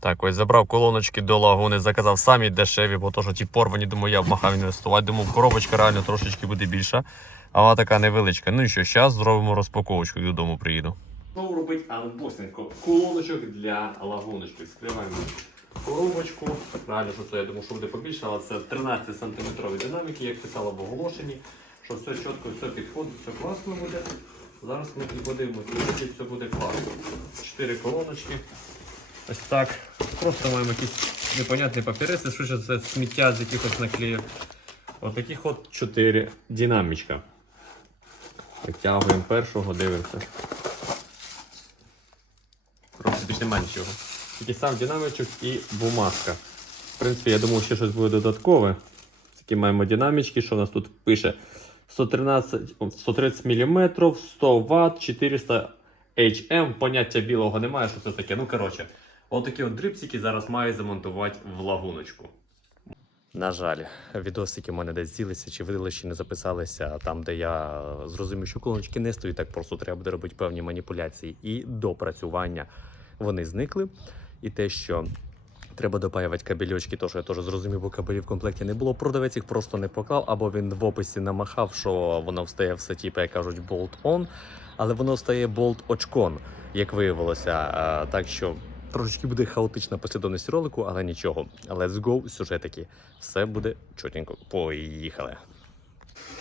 Так, ось забрав колоночки до лагуни, заказав самі дешеві, бо то, що ті порвані, думаю, я вмахав інвестувати. Думав, коробочка реально трошечки буде більша, а вона така невеличка. Ну і що, зараз зробимо розпаковочку і додому приїду. Знову робить анбоксинг колоночок для лагуночки. Скриваємо коробочку. Реально, що це, я думаю, що буде побільше, але це 13 сантиметрові динаміки, як писало в оголошенні, що все чітко, все підходить, все класно буде. Зараз ми і подивимося, все буде класно. Чотири колоночки. Ось так. Просто маємо якісь непонятні папіреси, ж це сміття з якихось наклеїв. Отаких от чотири динамічка. Витягуємо першого, дивимося. Просто більш немає нічого. Тільки сам динамічок і бумажка. В принципі, я думав, ще щось буде додаткове. Такі маємо динамічки, що у нас тут пише 113, 130 мм, 100 Вт, 400 HM. Поняття білого немає, що це таке. Ну, коротше, отакі от дрипсики зараз маю замонтувати в лагуночку. На жаль, відосики в мене десь з'їлися, чи видали, чи не записалися там, де я е, зрозумів, що колоночки не стоїть, так просто треба буде робити певні маніпуляції і допрацювання. Вони зникли. І те, що треба допаювати кабельочки, то що я теж зрозумів, бо кабелів в комплекті не було. Продавець їх просто не поклав, або він в описі намахав, що воно встає все, типу, як кажуть, болт-он, але воно стає болт-очкон, як виявилося. Так що трошечки буде хаотична послідовність ролику, але нічого. Let's go, сюжетики. Все буде чотенько. Поїхали.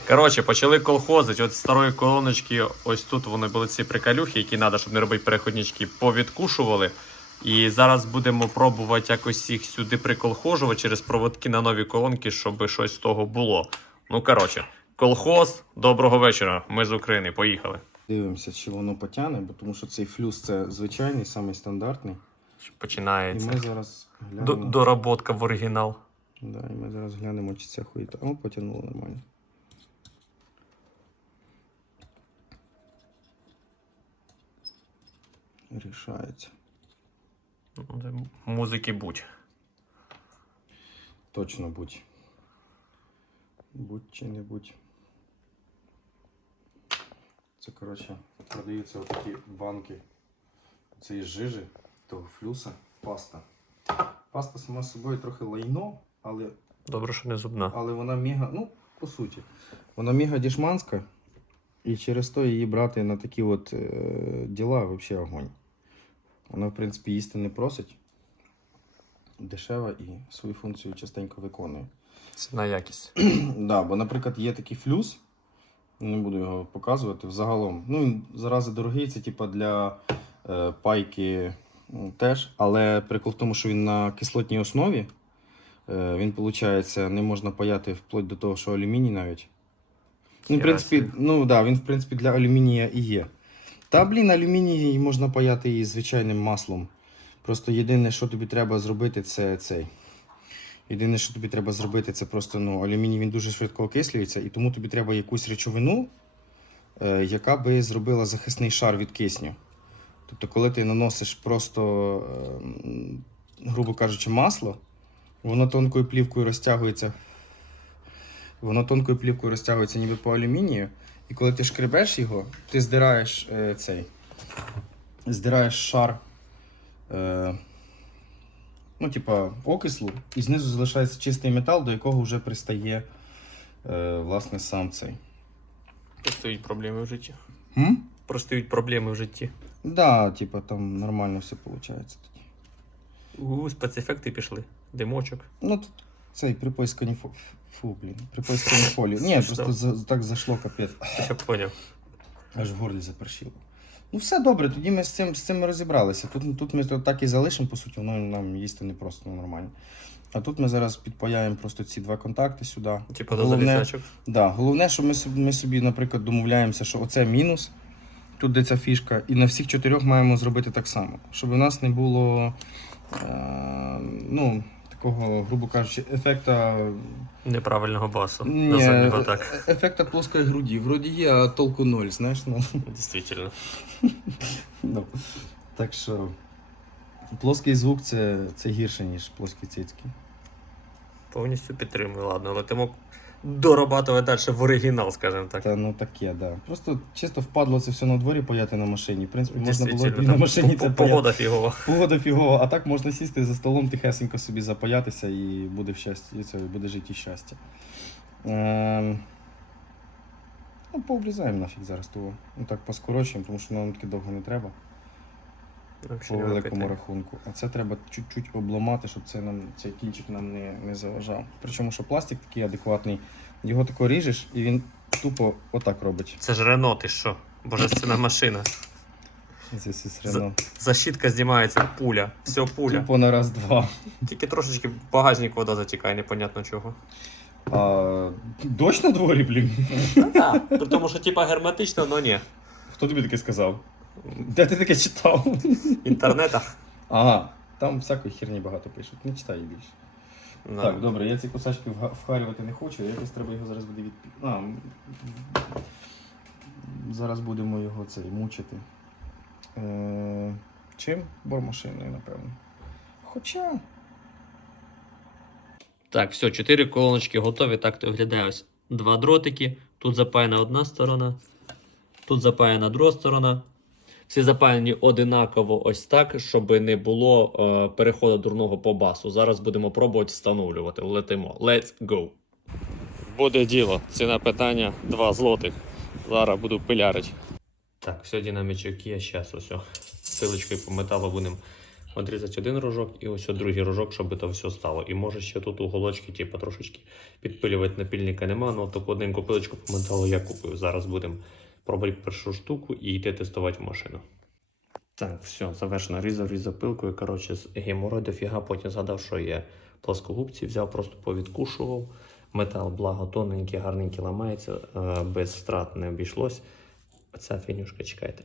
Коротше, почали колхозити. От з старої колоночки, ось тут вони були ці приколюхи, які треба, щоб не робити переходнички, повідкушували. І зараз будемо пробувати якось їх сюди приколхожувати через проводки на нові колонки, щоб щось з того було. Ну, коротше, колхоз, доброго вечора. Ми з України. Поїхали. Дивимося, чи воно потягне, бо тому що цей флюс це звичайний, самий стандартний. І Починається. ми зараз глянемо. Доработка в оригінал. Да, і ми зараз глянемо, чи ця хуїта. О, потягнуло нормально. Рішається. Музики будь. Точно будь. Будь чи не будь. Це, коротше, продаються отакі банки цієї жижі, того флюса, паста. Паста сама собою трохи лайно, але, Добре, що не зубна. але вона мега, ну, по суті, вона мега дішманська. І через то її брати на такі от е, діла взагалі огонь. Вона, в принципі, їсти не просить. Дешева і свою функцію частенько виконує. Це на якість. Да, бо, наприклад, є такий флюс, не буду його показувати взагалом. Ну, зарази дорогий, це типа для е, пайки теж. Але прикол в тому, що він на кислотній основі. Е, він, виходить, не можна паяти вплоть до того, що алюміній навіть. Ну, в принципі, ну, да, він, в принципі, для алюмінія і є. Та, блін, алюміній можна паяти і звичайним маслом. Просто єдине, що тобі треба зробити, це цей. Єдине, що тобі треба зробити, це просто ну, алюміній він дуже швидко окислюється, і тому тобі треба якусь речовину, е, яка би зробила захисний шар від кисню. Тобто, коли ти наносиш просто, е, грубо кажучи, масло, воно тонкою плівкою розтягується. Воно тонкою плівкою розтягується ніби по алюмінію. І коли ти шкребеш його, ти здираєш е, цей. Здираєш шар. Е, ну, типа, окислу, і знизу залишається чистий метал, до якого вже пристає е, власне сам цей. Простають проблеми в житті. М? Простають проблеми в житті. Да, типа, там нормально все виходить. У спецефекти пішли. Димочок. Ну, тут цей припойскані фо... Фу, блін, припойскані фолію. Ні, просто за, так зайшло капець. Я поняв. Аж в горлі запершило. Ну, все добре, тоді ми з цим, з цим розібралися. Тут, тут ми так і залишимо, по суті, воно нам їсти не просто нормально. А тут ми зараз підпаяємо просто ці два контакти сюди. Типа до Головне- Да, головне, що ми собі, ми собі, наприклад, домовляємося, що оце мінус, тут де ця фішка, і на всіх чотирьох маємо зробити так само. Щоб у нас не було е, ну, такого, грубо кажучи, ефекта, Неправильного басу. ні, Назовемо так. е- ефекта плоскої груді. Вроді є, а толку ноль, знаєш. Ну. Дійсно. Ну, так що плоский звук це, це гірше, ніж плоскі цицьки. Повністю підтримую. Ладно, летимо дорабатувати далі в оригінал, скажімо так. Та ну таке, да. Просто чисто впадло це все на дворі паяти на машині. В принципі, можна було і на машині це. Погода фігова. Погода фігова, а так можна сісти за столом тихесенько собі запаятися і буде в щастя, це буде жити щастя. Ем... Ну, пообрізаємо нафіг зараз того. Ну так поскорочуємо, тому що нам таки довго не треба по великому рахунку. А це треба чуть-чуть обламати, щоб це нам, цей кінчик нам не, не заважав. Причому, що пластик такий адекватний, його тако ріжеш і він тупо отак робить. Це ж Рено, ти що? Божественна машина. Це сестрено. Защитка знімається, пуля. Все, пуля. Тупо на раз-два. Тільки трошечки багажник вода затікає, непонятно чого. А, дощ на дворі, блін. Так, при тому, що типа герметично, але ні. Хто тобі таке сказав? Де ти таке читав? В інтернетах. Ага, там всякої херні багато пишуть. Не читай більше. Да. Так, добре, я ці кусачки вга- вхарювати не хочу, якось треба його зараз буде відпі... А, м, зараз будемо його цей мучити. Е, чим? Бормашиною, напевно. Хоча. Так, все, чотири колоночки готові. Так то виглядає ось два дротики. Тут запаяна одна сторона, тут запаяна друга сторона. Всі запаяні одинаково ось так, щоб не було е, переходу дурного по басу. Зараз будемо пробувати встановлювати. Летимо. Let's go. Буде діло. Ціна питання 2 злотих. Зараз буду пилярить. Так, все, динамічок є. Зараз ось силочкою по металу будемо Одрізати один рожок і ось другий рожок, щоб це все стало. І може ще тут уголочки, типу, трошечки підпилювати напільника нема, ну таку одненьку пилочку по металу я купив. Зараз будемо пробувати першу штуку і йти тестувати машину. Так, все, завершено. Різав різав пилкою. Коротше, з геморой дофіга, потім згадав, що є плоскогубці, взяв, просто повідкушував. Метал, благо, тоненький, гарненький ламається, е, без втрат не обійшлось. Оця фінюшка, чекайте.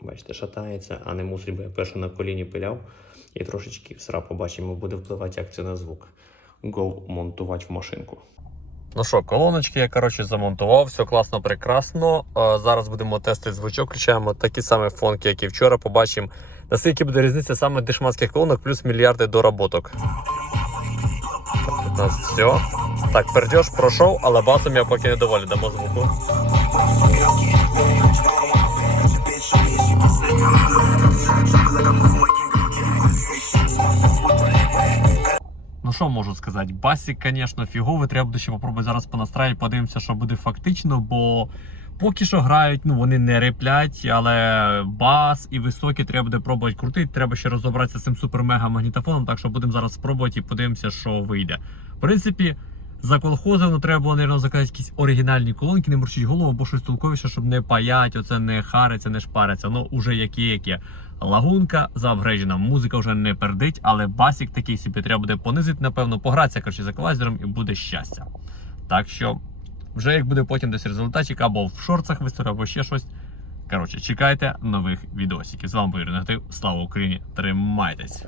Бачите, шатається, а не мусить, бо я перше на коліні пиляв. І трошечки сра побачимо, буде впливати, як це на звук. Go монтувати в машинку. Ну що, колоночки я коротше замонтував, все класно, прекрасно. Зараз будемо тестити звучок, включаємо такі самі фонки, як і вчора. Побачимо, наскільки буде різниця саме дешманських колонок, плюс мільярди доработок. Нас все. Так, пердеж пройшов, але басом я поки не доволі дамо звуку. Що можу сказати? Басік, звісно, фіговий. Треба буде ще попробувати зараз понастраювати, подивимося, що буде фактично, бо поки що грають, ну вони не реплять, але бас і високий треба буде пробувати крутити. Треба ще розібратися з цим супер-мега магнітофоном, так що будемо зараз спробувати і подивимося, що вийде. В принципі, за колхозом ну, треба було, мабуть, заказати якісь оригінальні колонки, не морчить голову, або щось толковіше, щоб не паять, оце не хариться, не шпариться. Ну, уже які які. Лагунка заапгрейджена, музика вже не пердить, але басік такий собі треба буде понизити, напевно, погратися коротше, за еквалайзером і буде щастя. Так що, вже як буде потім десь результатик, або в шорцах виставлю, або ще щось. Коротше, чекайте нових відосиків. З вами був Ігор Негатив. Слава Україні! Тримайтесь!